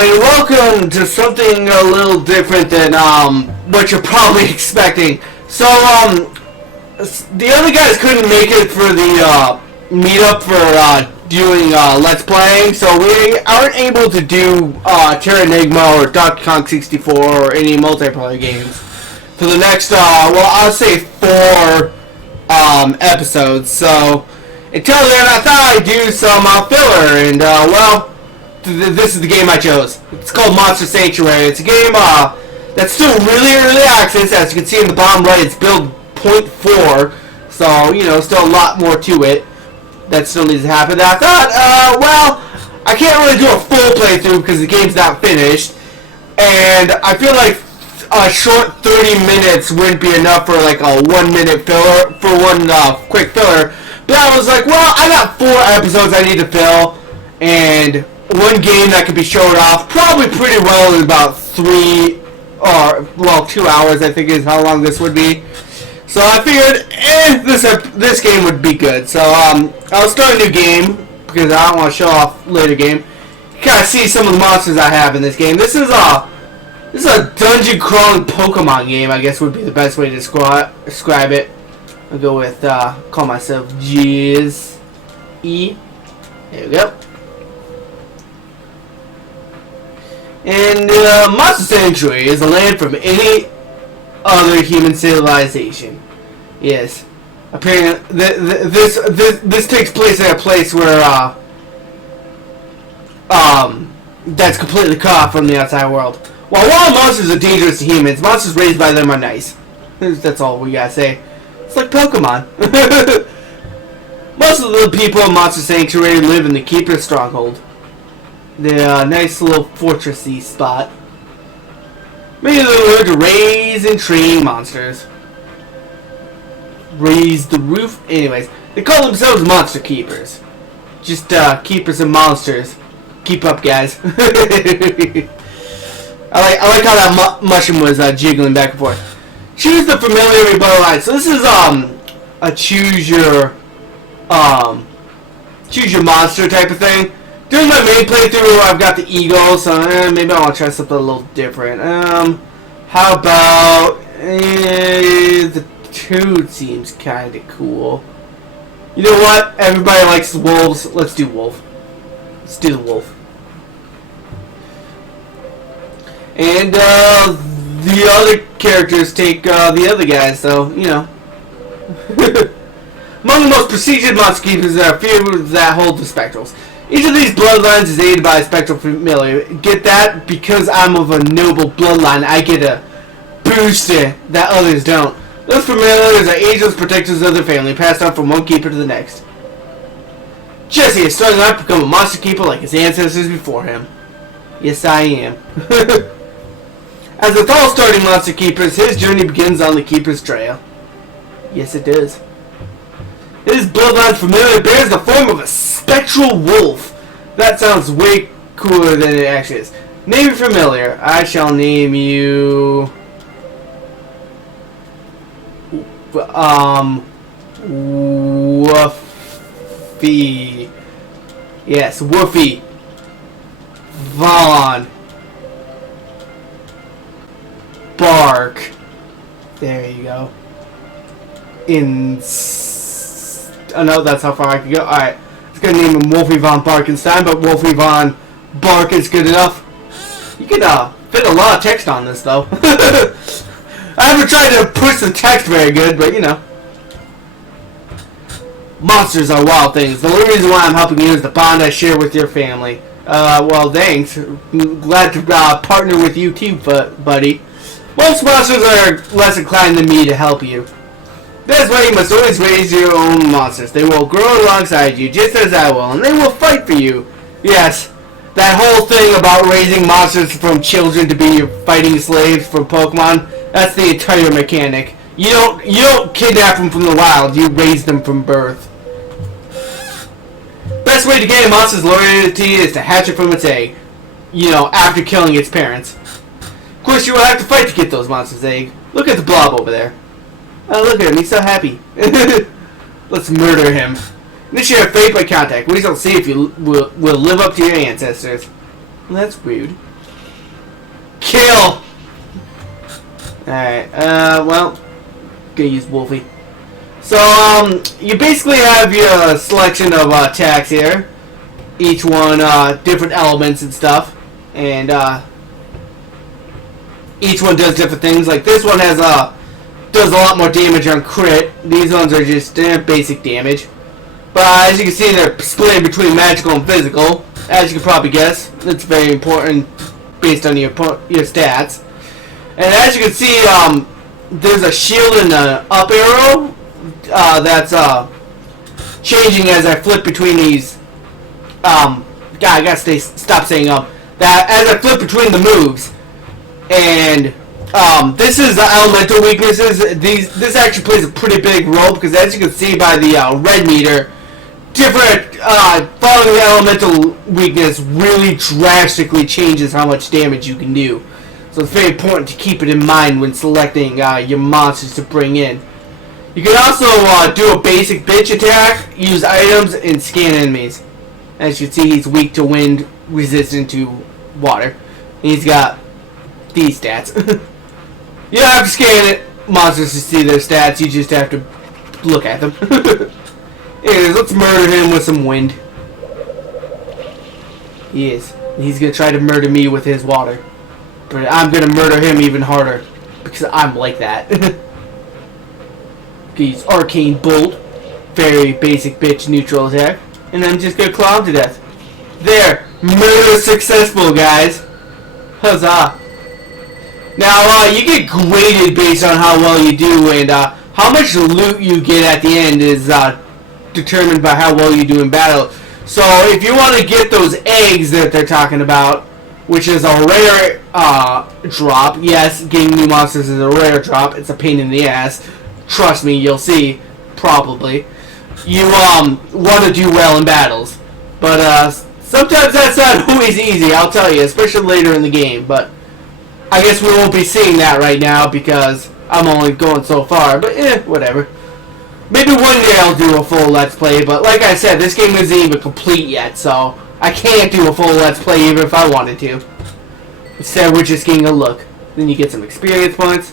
and welcome to something a little different than what you're probably expecting. So the other guys couldn't make it for the meetup for doing Let's Playing, so we aren't able to do Terra Enigma or Donkey Kong 64 or any multiplayer games for the next I'll say 4 episodes. So until then, I thought I'd do some filler, and this is the game I chose. It's called Monster Sanctuary. It's a game that's still really early access. As you can see in the bottom right, it's build 0.4, so still a lot more to it that still needs to happen. I thought, I can't really do a full playthrough because the game's not finished, and I feel like a short 30 minutes wouldn't be enough for like a 1-minute filler, for one quick filler. But I was like, well, I got 4 episodes I need to fill, and one game that could be showed off probably pretty well in about 2 hours, I think is how long this would be. So I figured, this game would be good. So I'll start a new game because I don't want to show off later game. You kind of see some of the monsters I have in this game. This is a dungeon crawling Pokemon game, I guess would be the best way to describe it. I'll go with call myself Jizz E. There we go. And Monster Sanctuary is a land from any other human civilization. Yes, apparently this takes place at a place where that's completely cut off from the outside world. While wild monsters are dangerous to humans, monsters raised by them are nice. That's all we gotta say. It's like Pokemon. Most of the people in Monster Sanctuary live in the Keeper's Stronghold. The nice little fortressy spot. Many of them learn to raise and train monsters. Raise the roof. Anyways, they call themselves monster keepers. Just keepers of monsters. Keep up, guys. I like how that mushroom was jiggling back and forth. Choose the familiar rebuttal line. So this is a choose your monster type of thing. During my main playthrough, I've got the eagle, so maybe I want to try something a little different. How about the toad? Seems kind of cool. You know what? Everybody likes wolves. Let's do wolf. Let's do the wolf. And the other characters take the other guys, so Among the most prestigious monster keepers are a few that hold the spectrals. Each of these bloodlines is aided by a spectral familiar. Get that? Because I'm of a noble bloodline, I get a booster that others don't. Those familiars are angels, protectors of their family, passed on from one keeper to the next. Jesse is starting out to become a monster keeper like his ancestors before him. Yes, I am. As with all starting monster keepers, his journey begins on the keeper's trail. Yes, it does. His bloodline familiar bears the form of a spectral wolf. That sounds way cooler than it actually is. Name your familiar. I shall name you Woofy. Yes, Woofy. Vaughn. Bark. There you go. Oh no, that's how far I can go. Alright. I was gonna name him Wolfie Von Barkenstein, but Wolfie Von Bark is good enough. You can fit a lot of text on this though. I haven't tried to push the text very good, but Monsters are wild things. The only reason why I'm helping you is the bond I share with your family. Well, thanks. I'm glad to partner with you too, buddy. Most monsters are less inclined than me to help you. That's why you must always raise your own monsters. They will grow alongside you, just as I will, and they will fight for you. Yes, that whole thing about raising monsters from children to be your fighting slaves from Pokemon, that's the entire mechanic. You don't kidnap them from the wild, you raise them from birth. Best way to gain a monster's loyalty is to hatch it from its egg. After killing its parents. Of course, you will have to fight to get those monsters' egg. Look at the blob over there. Oh, look at him. He's so happy. Let's murder him. Initiate a fate by contact. We shall see if you will live up to your ancestors. That's rude. Kill! Alright, well, gonna use Wolfie. So, you basically have your selection of attacks here. Each one, different elements and stuff. And, each one does different things. Like, this one has, does a lot more damage on crit. These ones are just basic damage. But as you can see, they're split between magical and physical. As you can probably guess, it's very important based on your stats. And as you can see, there's a shield and an up arrow that's changing as I flip between these. God, I gotta stop saying that as I flip between the moves. And this is the elemental weaknesses. This actually plays a pretty big role because, as you can see by the red meter, different following the elemental weakness really drastically changes how much damage you can do. So it's very important to keep it in mind when selecting your monsters to bring in. You can also do a basic bitch attack, use items, and scan enemies. As you can see, he's weak to wind, resistant to water. And he's got these stats. You don't have to scan it monsters to see their stats, you just have to look at them. Anyways, let's murder him with some wind. He is. He's gonna try to murder me with his water. But I'm gonna murder him even harder. Because I'm like that. He's Arcane Bolt. Very basic bitch neutral attack. And I'm just gonna claw him to death. There! Murder successful, guys! Huzzah! Now, you get graded based on how well you do, and how much loot you get at the end is determined by how well you do in battle. So, if you want to get those eggs that they're talking about, which is a rare drop, yes, getting new monsters is a rare drop, it's a pain in the ass, trust me, you'll see, probably. You want to do well in battles, but sometimes that's not always easy, I'll tell you, especially later in the game, but I guess we won't be seeing that right now because I'm only going so far, but whatever. Maybe one day I'll do a full Let's Play, but like I said, this game isn't even complete yet, so I can't do a full Let's Play even if I wanted to. Instead, we're just getting a look. Then you get some experience points.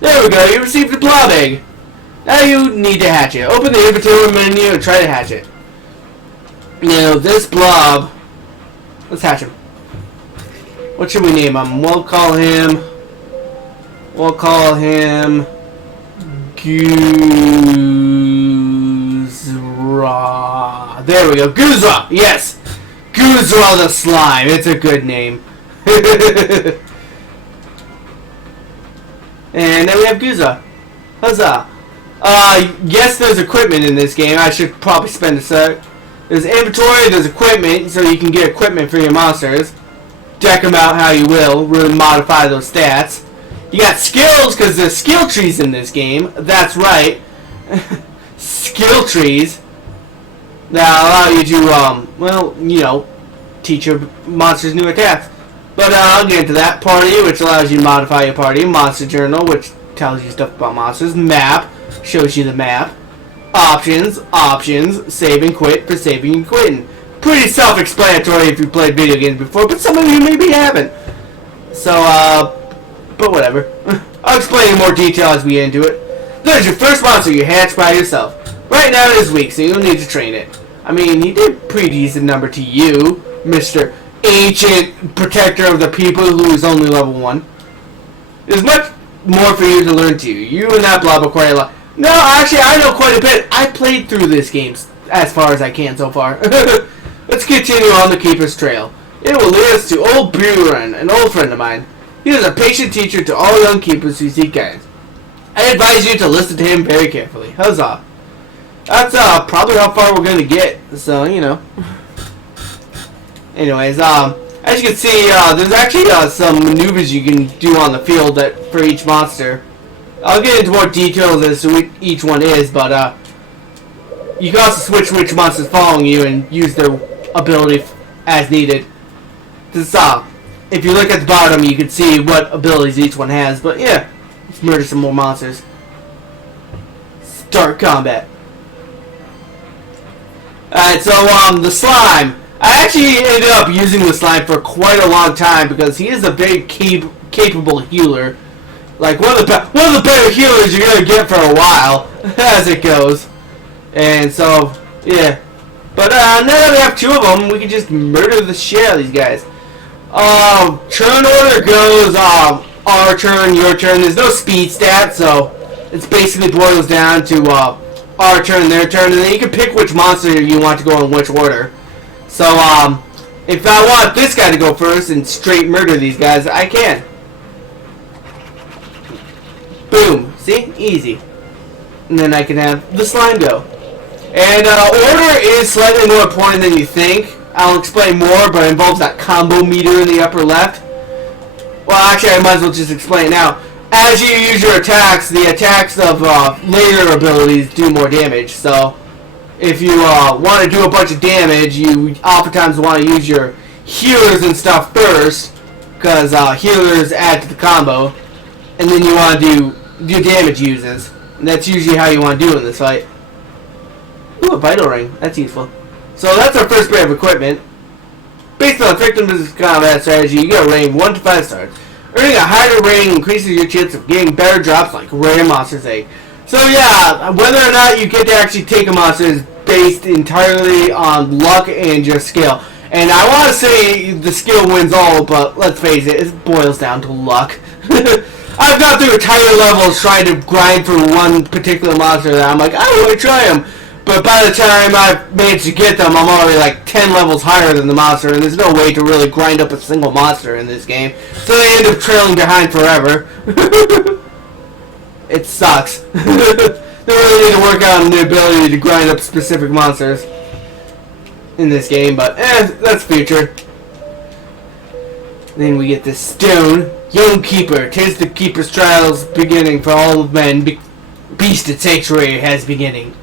There we go, you received a blob egg. Now you need to hatch it. Open the inventory menu and try to hatch it. Now, this blob, let's hatch him. What should we name him? We'll call him Goozra. There we go. Goozra! Yes! Goozra the Slime. It's a good name. And then we have Goozra. Huzzah. Yes, there's equipment in this game. I should probably spend a sec. There's inventory, there's equipment, so you can get equipment for your monsters. Deck them out how you will. Really modify those stats. You got skills, because there's skill trees in this game. That's right. Skill trees that allow you to, well, you know, teach your monsters new attacks. But I'll get into that. Party, which allows you to modify your party. Monster Journal, which tells you stuff about monsters. Map, shows you the map. Options, save and quit for saving and quitting. Pretty self-explanatory if you played video games before, but some of you maybe haven't. So, but whatever. I'll explain in more detail as we get into it. There's your first monster you hatch by yourself. Right now it is weak, so you'll need to train it. I mean, he did a pretty decent number to you, Mr. Ancient Protector of the People, who is only level 1. There's much more for you to learn too. You and that blob are quite a lot. No, actually, I know quite a bit. I played through this game as far as I can so far. Let's continue on the Keeper's Trail. It will lead us to Old Buren, an old friend of mine. He is a patient teacher to all young keepers who seek guidance. I advise you to listen to him very carefully. Huzzah. That's probably how far we're going to get. So, you know. Anyways, as you can see, there's actually some maneuvers you can do on the field for each monster. I'll get into more details as to which each one is, but you can also switch which monster's following you and use their ability as needed. This, if you look at the bottom, you can see what abilities each one has. But yeah, let's murder some more monsters. Start combat. Alright, so the slime. I actually ended up using the slime for quite a long time because he is a very capable healer. Like one of the better healers you're gonna get for a while, as it goes. And so, yeah. But now that we have two of them, we can just murder the shit out of these guys. Turn order goes our turn, your turn. There's no speed stat, so it's basically boils down to our turn, their turn, and then you can pick which monster you want to go in which order. So if I want this guy to go first and straight murder these guys, I can. Boom. See? Easy. And then I can have the slime go. And order is slightly more important than you think. I'll explain more, but it involves that combo meter in the upper left. Well, actually, I might as well just explain now. As you use your attacks, the attacks of later abilities do more damage. So, if you want to do a bunch of damage, you oftentimes want to use your healers and stuff first, because healers add to the combo, and then you want to do damage uses. And that's usually how you want to do in this fight. Ooh, a vital ring. That's useful. So that's our first bit of equipment. Based on victim's combat strategy, you get a rating 1 to 5 stars. Earning a higher rating increases your chance of getting better drops like rare monsters egg. So yeah, whether or not you get to actually take a monster is based entirely on luck and your skill. And I want to say the skill wins all, but let's face it, it boils down to luck. I've gone through entire levels trying to grind for one particular monster that I'm like, I want to try him. But by the time I've managed to get them, I'm already like 10 levels higher than the monster, and there's no way to really grind up a single monster in this game. So they end up trailing behind forever. It sucks. They really need to work on the ability to grind up specific monsters in this game, but that's future. Then we get this stone. Young Keeper. 'Tis the Keeper's trials beginning for all of men. Beasted Sanctuary has beginning.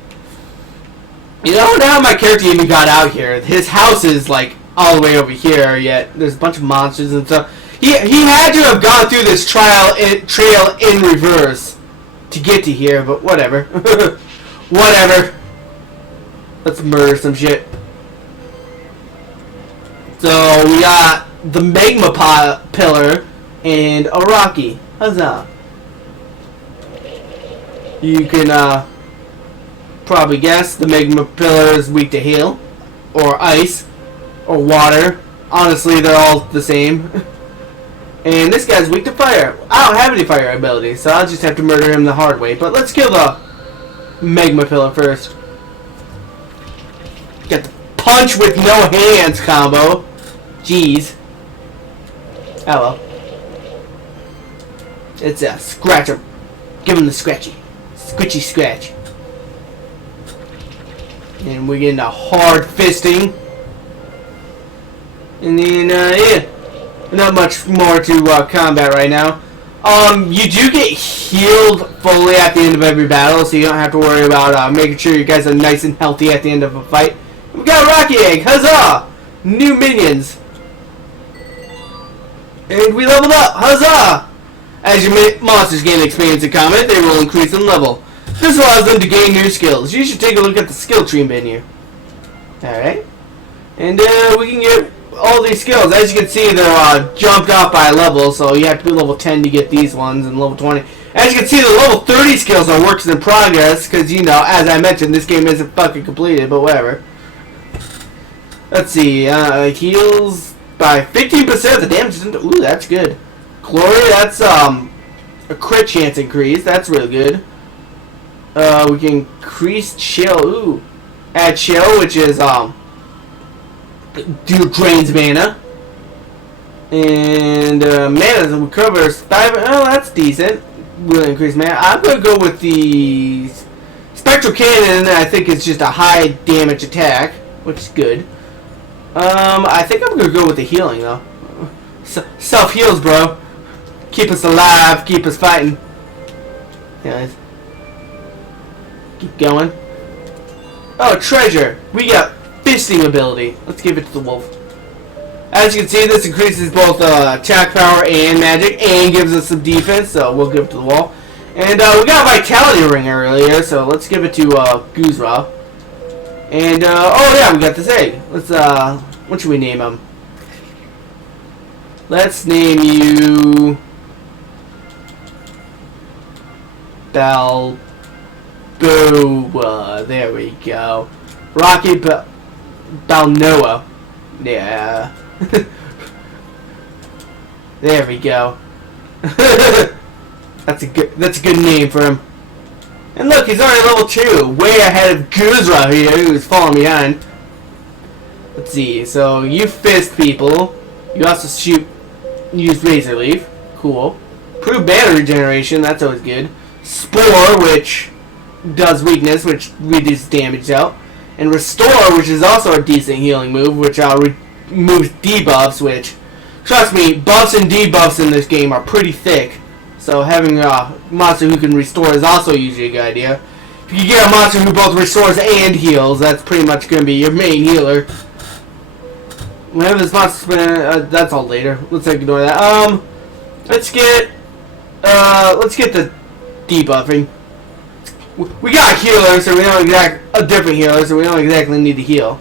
You know, now my character even got out here. His house is like all the way over here, yet there's a bunch of monsters and stuff. He had to have gone through this trail in reverse to get to here, but whatever. Whatever. Let's murder some shit. So we got the magma pillar and a Rocky. Huzzah. You can probably guess the magma pillar is weak to hail, or ice, or water. Honestly, they're all the same. And this guy's weak to fire. I don't have any fire abilities, so I'll just have to murder him the hard way. But let's kill the magma pillar first. Get the punch with no hands combo. Jeez. Oh well. It's a scratcher. Give him the scratchy. Squitchy scratch. And we get into hard fisting. And then, yeah. Not much more to combat right now. You do get healed fully at the end of every battle, so you don't have to worry about making sure you guys are nice and healthy at the end of a fight. We got a Rocky Egg! Huzzah! New minions! And we leveled up! Huzzah! As your monsters gain experience in combat, they will increase in level. This allows them to gain new skills. You should take a look at the skill tree menu. Alright. And we can get all these skills. As you can see, they're jumped off by level, so you have to be level 10 to get these ones, and level 20. As you can see, the level 30 skills are works in progress, because, you know, as I mentioned, this game isn't fucking completed, but whatever. Let's see, heals by 15% of the damage. Ooh, that's good. Glory, that's a crit chance increase. That's real good. We can increase chill. Ooh, add chill, which is drains mana. And mana recovers 5. Oh, that's decent. Will increase mana. I'm gonna go with the spectral cannon. I think it's just a high damage attack, which is good. I think I'm gonna go with the healing though. Self heals, bro. Keep us alive. Keep us fighting. Anyways. Keep going. Oh, treasure. We got fisting ability. Let's give it to the wolf. As you can see, this increases both attack power and magic, and gives us some defense, so we'll give it to the wall. And we got a vitality ring earlier, so let's give it to Guzra. And oh yeah, we got this egg. Let's What should we name him? Let's name you Balboa. There we go. Rocky Balnoa. Yeah. There we go. That's a good name for him. And look, he's already level 2, way ahead of Guzra here, who's falling behind. Let's see. So you fist people. You also use razor leaf. Cool. Improve mana regeneration. That's always good. Spore, which does weakness, which reduces damage out. And Restore, which is also a decent healing move, which removes debuffs, which, trust me, buffs and debuffs in this game are pretty thick. So having a monster who can restore is also usually a good idea. If you get a monster who both restores and heals, that's pretty much going to be your main healer. Whenever this monster, that's all later. Let's ignore that. Let's get the debuffing. We got a healer, so we don't a different healer, so we don't exactly need to heal.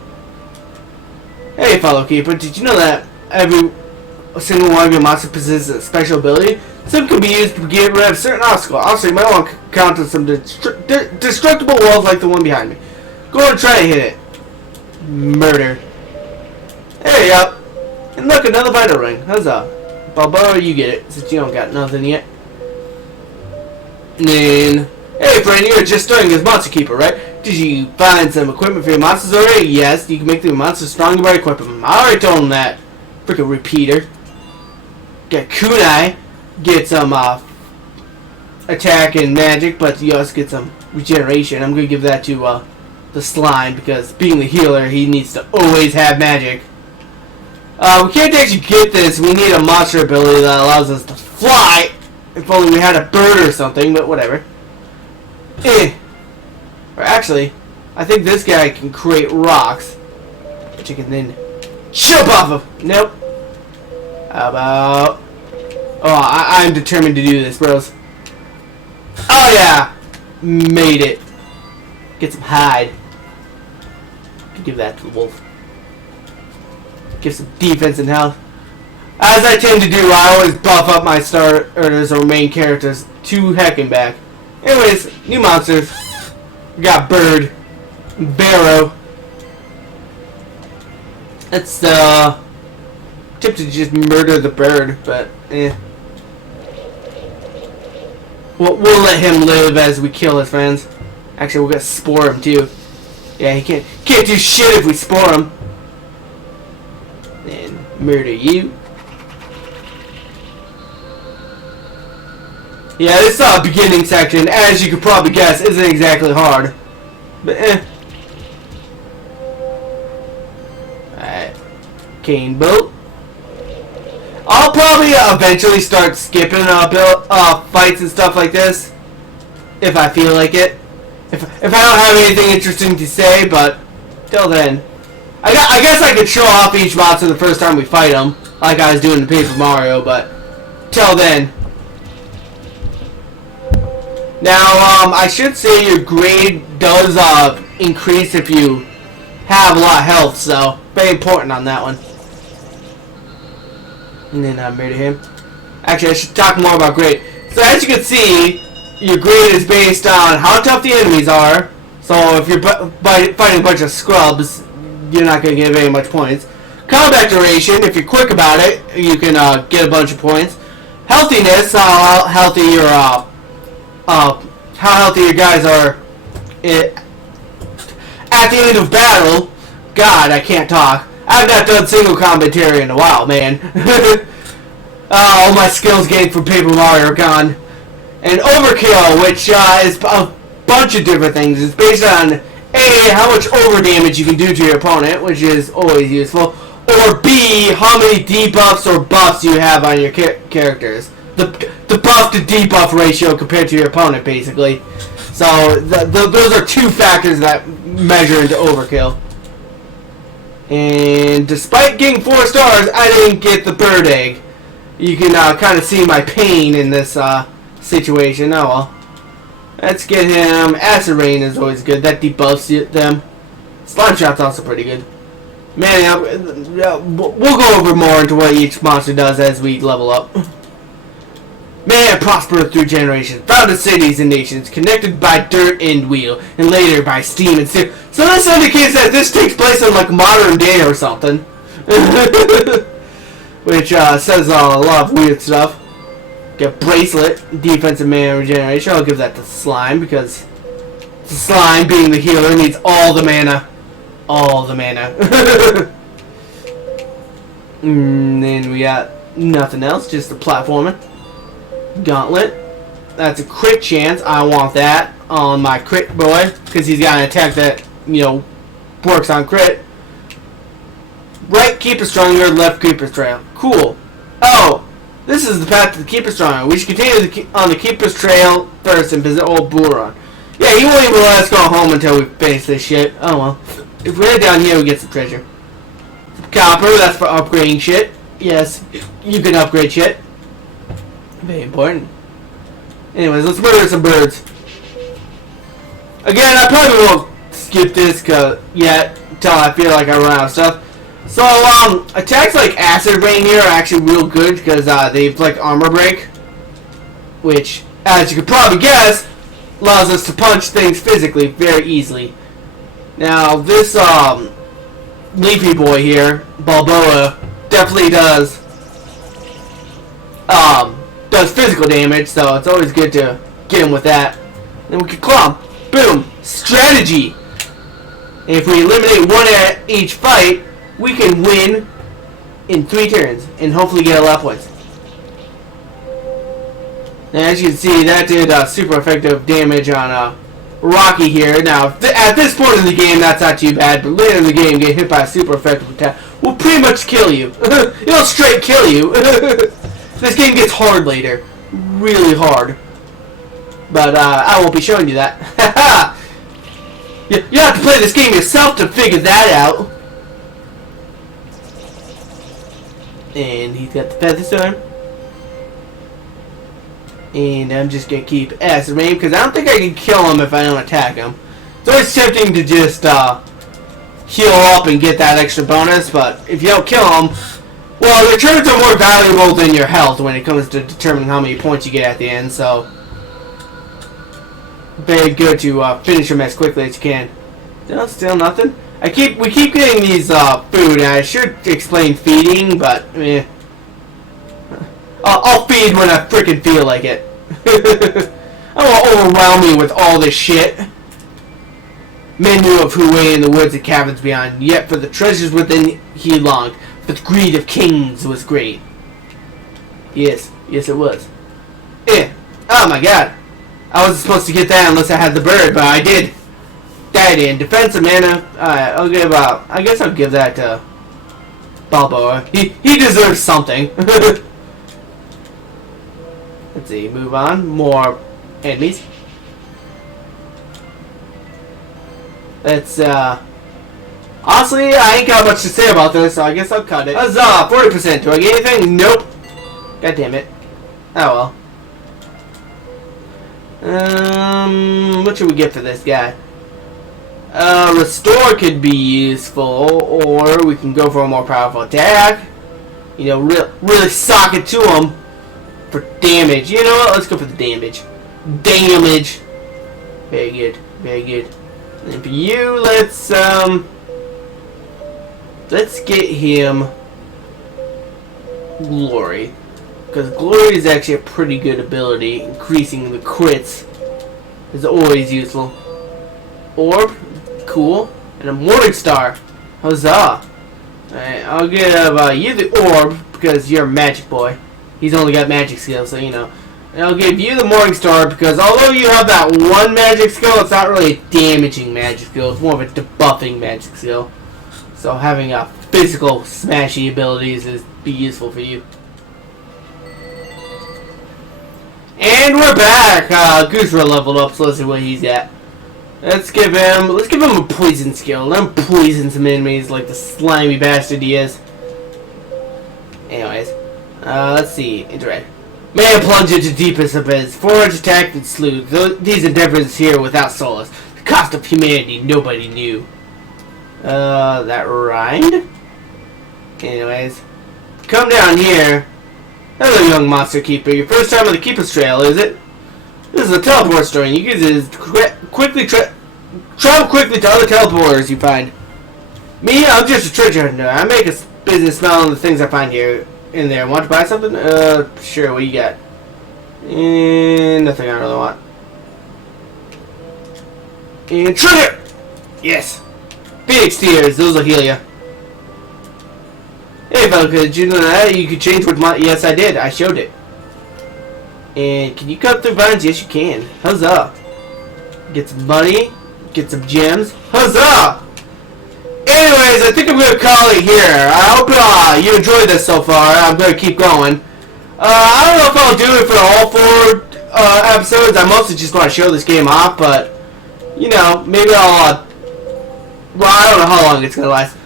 Hey, fellow keeper, did you know that every single one of your monsters possesses a special ability? Some can be used to get rid of certain obstacles. Also, you might want to counter some destructible walls like the one behind me. Go and try to hit it. Murder. Hey, up. And look, another vital ring. How's up? Balboa, you get it, since you don't got nothing yet. And then, hey, friend, you were just starting as monster keeper, right? Did you find some equipment for your monsters already? Yes, you can make the monsters stronger by equipping them. I already told him that. Freaking repeater. Get kunai. Get some attack and magic, but you also get some regeneration. I'm going to give that to the slime, because being the healer, he needs to always have magic. We can't actually get this. We need a monster ability that allows us to fly. If only we had a bird or something, but whatever. Or actually, I think this guy can create rocks, which you can then jump off of. Nope. How about... Oh, I'm determined to do this, bros. Oh, yeah. Made it. Get some hide. Give that to the wolf. Give some defense and health. As I tend to do, I always buff up my starters or main characters to heck and back. Anyways, new monsters. We got Bird. Barrow. It's tempted to just murder the bird, but eh. We'll let him live as we kill his friends. Actually, we're gonna spore him too. Yeah, he can't do shit if we spore him. And murder you. Yeah, this beginning section, as you could probably guess, isn't exactly hard. But eh. Alright. Cane boat. I'll probably eventually start skipping fights and stuff like this. If I feel like it. If I don't have anything interesting to say, but till then. I guess I could show off each monster the first time we fight them, like I was doing in Paper Mario, but till then. Now, I should say your grade does increase if you have a lot of health, so very important on that one. And then I murder him. Actually, I should talk more about grade. So as you can see, your grade is based on how tough the enemies are. So if you're fighting a bunch of scrubs, you're not going to get very much points. Combat duration, if you're quick about it, you can get a bunch of points. Healthiness, how healthy your guys are at the end of battle. God, I can't talk. I've not done single commentary in a while, man. All my skills gained from Paper Mario are gone. And Overkill, which is a bunch of different things. It's based on A, how much over damage you can do to your opponent, which is always useful, or B, how many debuffs or buffs you have on your characters. The buff to debuff ratio compared to your opponent, basically. So those are two factors that measure into Overkill. And despite getting 4 stars, I didn't get the bird egg. You can kind of see my pain in this situation. Oh well. Let's get him. Acid Rain is always good. That debuffs them. Slime Shot's also pretty good. Man, we'll go over more into what each monster does as we level up. Man prospered through generations, founded cities and nations, connected by dirt and wheel, and later by steam and steel. So this indicates that this takes place in like modern day or something. Which says a lot of weird stuff. Get bracelet, defensive mana regeneration. I'll give that to slime because the slime, being the healer, needs all the mana. All the mana. And then we got nothing else, just the platforming. Gauntlet. That's a crit chance. I want that on my crit boy because he's got an attack that, you know, works on crit. Right, keep it stronger. Left, Keeper's Trail. Cool. Oh, this is the path to the Keeper's Stronger. We should continue on the Keeper's Trail first and visit old Buron. Yeah, he won't even let us go home until we finish this shit. Oh well. If we head down here, we get some treasure. Some copper. That's for upgrading shit. Yes, you can upgrade shit. Very important. Anyways, let's murder some birds. Again, I probably won't skip this yet until I feel like I run out of stuff. So, attacks like Acid Rain here are actually real good because they've like armor break, which, as you could probably guess, allows us to punch things physically very easily. Now, this Leafy boy here, Balboa, definitely does physical damage, so it's always good to get him with that. Then we can claw him. Boom! Strategy! And if we eliminate one at each fight, we can win in 3 turns and hopefully get a lot of points. Now, as you can see, that did super effective damage on Rocky here. Now, at this point in the game, that's not too bad, but later in the game, get hit by a super effective attack will pretty much kill you. It'll straight kill you. This game gets hard later. Really hard. But I won't be showing you that. You have to play this game yourself to figure that out. And he's got the feather sword. And I'm just going to keep Acid Rain because I don't think I can kill him if I don't attack him. It's always tempting to just heal up and get that extra bonus, but if you don't kill him, well, your turns are more valuable than your health when it comes to determining how many points you get at the end, so very good to finish them as quickly as you can. No, still nothing. We keep getting these food, and I should explain feeding, but I'll feed when I freaking feel like it. I don't want to overwhelm me with all this shit. Men knew of who lay in the woods and caverns beyond, yet for the treasures within he longed. But the greed of kings was great. Yes, yes it was. Oh my god. I wasn't supposed to get that unless I had the bird, but I did. That in defensive mana. I'll give I guess I'll give that to Balboa. He deserves something. Let's see, move on. More enemies. Let's honestly, I ain't got much to say about this, so I guess I'll cut it. Huzzah! 40%. Do I get anything? Nope. God damn it. Oh well. What should we get for this guy? Restore could be useful, or we can go for a more powerful attack. You know, really sock it to him for damage. You know what? Let's go for the damage. Damage. Very good. Very good. And for you, let's get him Glory. Because Glory is actually a pretty good ability. Increasing the crits is always useful. Orb, cool. And a Morning Star. Huzzah. Alright, I'll give you the Orb because you're a magic boy. He's only got magic skills, so you know. And I'll give you the Morning Star because although you have that one magic skill, it's not really a damaging magic skill. It's more of a debuffing magic skill. So having a physical smashy abilities is be useful for you. And we're back. Goosra leveled up, so let's see what he's at. Let's give him a poison skill. Let him poison some enemies like the slimy bastard he is. Anyways, let's see. Interact. Man plunge into deepest abyss. Forge, attack, and slew. These endeavors here without solace. The cost of humanity nobody knew. That rhymed? Anyways. Come down here. Hello, young monster keeper. Your first time on the Keeper's Trail, is it? This is a teleport stone. You can use it quickly travel quickly to other teleporters you find. Me, I'm just a treasure hunter. I make a business smelling the things I find here in there. Want to buy something? Sure. What you got? Nothing I really want. And trigger! Yes. Phoenix tears. Those will heal you. Hey, fellow, did you know that you could change with my... Yes, I did. I showed it. And can you cut through vines? Yes, you can. Huzzah. Get some money. Get some gems. Huzzah! Anyways, I think I'm going to call it here. I hope you enjoyed this so far. I'm going to keep going. I don't know if I'll do it for all 4 episodes. I mostly just want to show this game off, but, you know, maybe I'll, well, I don't know how long it's going to last.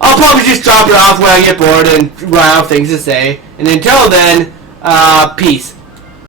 I'll probably just drop it off when I get bored and run out of things to say. And until then, peace.